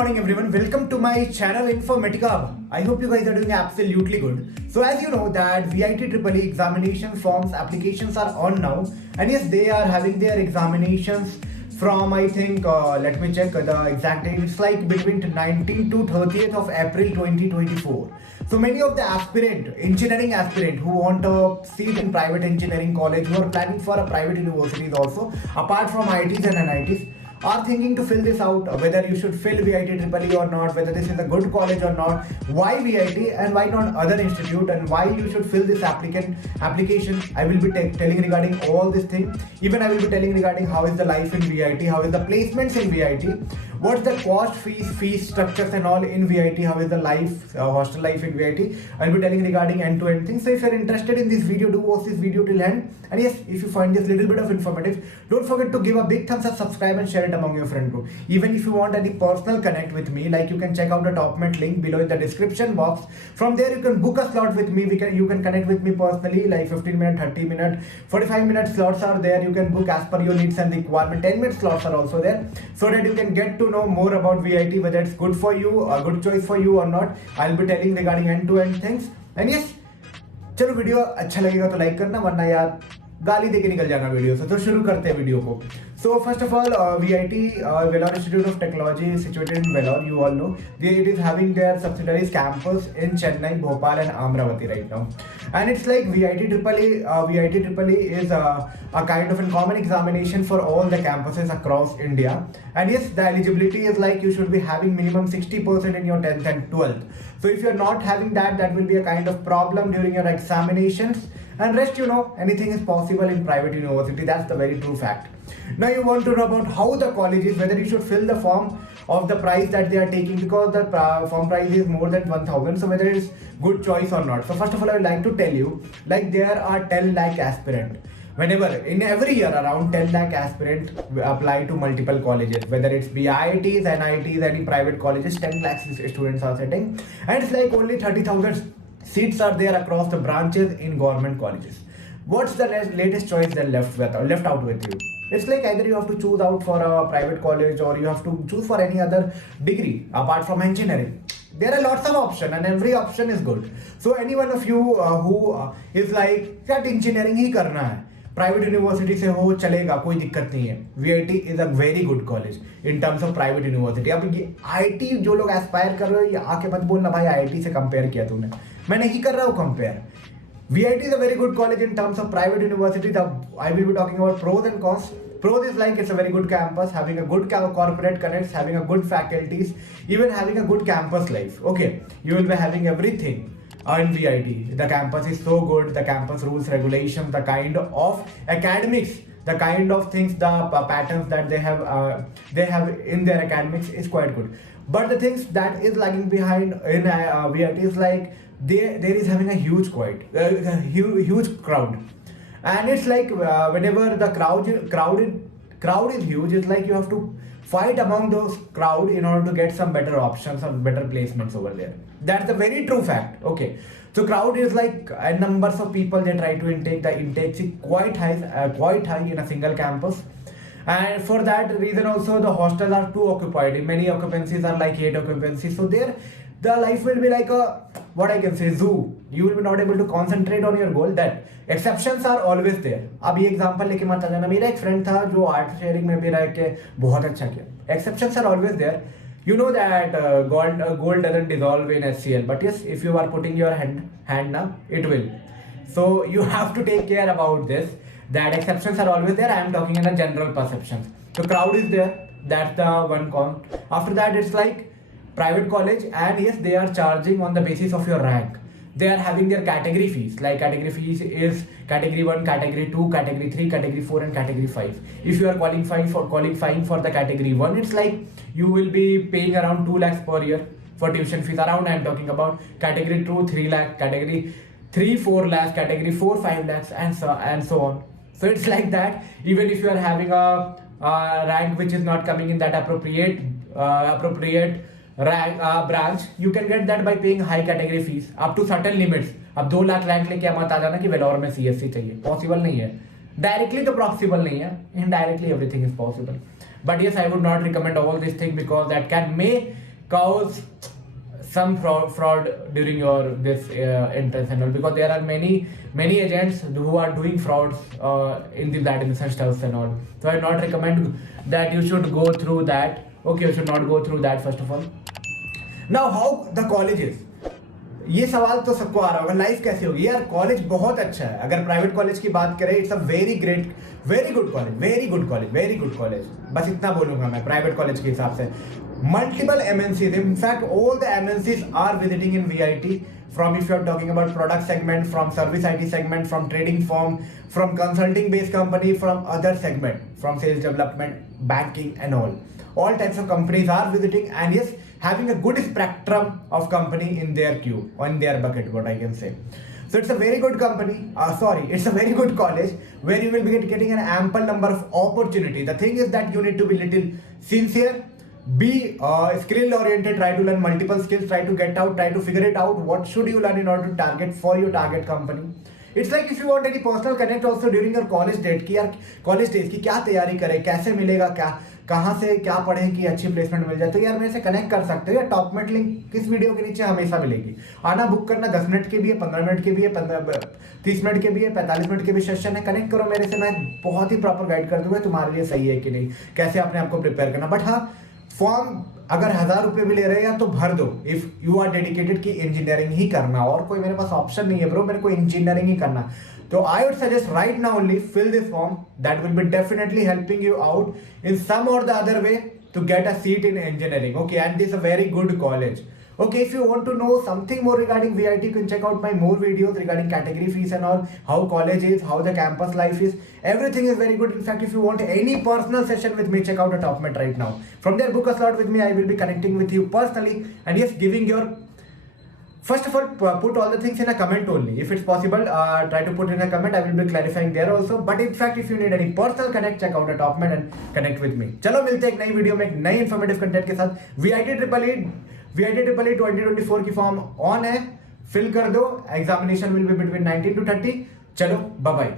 morning everyone, welcome to my channel Informatica Hub. I hope you guys are doing absolutely good. So as you know that VIT Triple E examination forms applications are on now, and yes, they are having their examinations from I think let me check the exact date. It's like between 19th to 30th of April 2024. So many of the engineering aspirant who want a seat in private engineering college, who are planning for a private universities also apart from IITs and NITs, are thinking to fill this out, whether you should fill VIT Triple E or not, whether this is a good college or not, why VIT and why not other institute, and why you should fill this application. I will be telling regarding all this thing. Even I will be telling regarding how is the life in VIT, how is the placements in VIT, what's the cost, fee structures and all in VIT, how is the life, hostel life in VIT. I'll be telling regarding end-to-end things. So if you're interested in this video, do watch this video till end. And yes, if you find this little bit of informative, don't forget to give a big thumbs up, subscribe and share it among your friend group. Even if you want any personal connect with me, like you can check out the top comment link below in the description box. From there you can book a slot with me. You can connect with me personally, like 15-minute, 30-minute, 45-minute slots are there. You can book as per your needs and requirement. 10-minute slots are also there, so that you can get to know more about VIT, whether it's good for you, a good choice for you or not. I'll be telling regarding end-to-end things. And yes, चलो video अच्छा लगेगा तो like करना, वरना यार गाली देके निकल जाना वीडियो से। तो शुरू करते हैं वीडियो को। So first of all, VIT, Vellore Institute of Technology, is situated in Vellore. You all know it is having their subsidiaries campus in Chennai, Bhopal, and Amravati right now. And it's like VIT Triple E. VIT Triple E is a kind of a common examination for all the campuses across India. And yes, the eligibility is like you should be having minimum 60% in your 10th and 12th. So if you're not having that, that will be a kind of problem during your examinations. And rest, you know, anything is possible in private university. That's the very true fact. Now you want to know about how the college is, whether you should fill the form of the price that they are taking, because the form price is more than 1,000. So whether it's good choice or not. So first of all, I would like to tell you, like there are 10 lakh aspirant. Whenever in every year around 10 lakh aspirant apply to multiple colleges, whether it's BITs, NITs, any private colleges, 10 lakh students are sitting, and it's like only 30,000 seats are there across the branches in government colleges. What's the latest choice they left out with you? It's like either you have to choose out for a private college, or you have to choose for any other degree apart from engineering. There are lots of options and every option is good. So any one of you who is like that engineering ही करना है, private university से हो चलेगा, कोई दिक्कत नहीं है. VIT is a very good college in terms of private university. अब ये IIT जो लोग एस्पायर कर रहे हो, ये आके मत बोलना भाई IIT से कंपेयर किया तूने. मैं नहीं कर रहा हूँ compare. VIT is a very good college in terms of private university. I will be talking about pros and cons. Pros is like it's a very good campus, having a good corporate connects, having a good faculties, even having a good campus life. Okay, you will be having everything in VIT. The campus is so good. The campus rules, regulations, the kind of academics, the kind of things, the patterns that they have in their academics is quite good. But the things that is lagging behind in VIT is like there is having a huge crowd, and it's like whenever the crowd is huge, it's like you have to fight among those crowd in order to get some better options or better placements over there. That's the very true fact. Okay, so crowd is like numbers of people they try to intake. The intake is quite high in a single campus. And for that reason also the hostels are too occupied. Many occupancies are like 8 occupancies. So there the life will be like a, what I can say, zoo. You will be not able to concentrate on your goal. That exceptions are always there. अब ये example लेके मत आ जाना. मेरा एक friend था जो art sharing में भी रह के बहुत अच्छा किया. Exceptions are always there. You know that gold doesn't dissolve in HCl. But yes, if you are putting your hand now, it will. So you have to take care about this. That exceptions are always there. I am talking in the general perceptions. So crowd is there. That's the one con. After that, it's like private college, and yes, they are charging on the basis of your rank. They are having their category fees. Like category fees is category 1, category 2, category 3, category 4 and category 5. If you are qualifying for the category 1, it's like you will be paying around 2 lakhs per year for tuition fees. Around I am talking about category 2, 3 lakh, category 3, 4 lakhs, category 4, 5 lakhs and so on. So it's like that. Even if you are having a rank which is not coming in that appropriate rank branch, you can get that by paying high category fees up to certain limits. अब 2 lakh rank लेके मत आ जाना कि वेलोर में CSC चाहिए. Possible नहीं है. Directly तो पॉसिबल नहीं है. Indirectly everything is possible. But yes, I would not recommend all this thing because that may cause some fraud during your this entrance and all, because there are many agents who are doing frauds in the admission stuffs and all. So I not recommend that you should go through that. Okay, you should not go through that first of all. Now how the college is, ये सवाल तो सबको आ रहा होगा, life कैसी होगी यार। College बहुत अच्छा है। अगर प्राइवेट कॉलेज की बात करें, it's a very great, very good college, very good college, very good college. बस इतना बोलूंगा मैं प्राइवेट कॉलेज के हिसाब से। Multiple MNCs, in fact all the MNCs are visiting in VIT, from if you are talking about product segment, from service IT segment, from trading firm, from consulting based company, from other segment, from sales development, banking and all types of companies are visiting, and yes, having a good spectrum of company in their queue, on their bucket, what I can say. So it's a very good company, it's a very good college where you will be getting an ample number of opportunity. The thing is that you need to be little sincere, be skill oriented, try to learn multiple skills, try to get out, try to figure it out what should you learn in order to target for your target company. It's like if you want any personal connect also during your college date कि यार college days की क्या तैयारी करें, कैसे मिलेगा, क्या कहाँ से क्या पढ़ें कि अच्छी प्लेसमेंट मिल जाए, तो यार मेरे से कनेक्ट कर सकते हो। या टॉपमेट लिंक इस वीडियो के नीचे हमेशा मिलेगी। आना बुक करना, 10 मिनट के भी है, 15 मिनट के भी है, 30 मिनट के भी है, 45 मिनट के भी सेशन है। कनेक्ट करो मेरे से, मैं बहुत ही प्रॉपर गाइड कर दूंगा तुम्हारे लिए सही है कि नहीं, कैसे अपने आपको प्रिपेयर करना। बट हाँ, फॉर्म अगर 1000 रुपये भी ले रहे हैं तो भर दो, इफ यू आर डेडिकेटेड कि इंजीनियरिंग ही करना, और कोई मेरे पास ऑप्शन नहीं है ब्रो, मेरे को इंजीनियरिंग ही करना। तो I would suggest right now only fill this form, that will be definitely helping you out in some और the other way to get a seat in engineering. Okay, and this is a very good college. Okay, if you want to know something more regarding VIT, you can check out my more videos regarding category fees and all, how college is, how the campus life is. Everything is very good. In fact, if you want any personal session with me, check out a TopMet right now. From there, book a slot with me. I will be connecting with you personally, and yes, giving your, first of all, put all the things in a comment only. If it's possible, try to put in a comment. I will be clarifying there also. But in fact, if you need any personal connect, check out the TopMet and connect with me. चलो मिलते हैं एक नई video में एक नई informative content के साथ। VIT EEE 2024 की फॉर्म ऑन है, फिल कर दो। Examination will be between 19 to 30। चलो बाय बाय।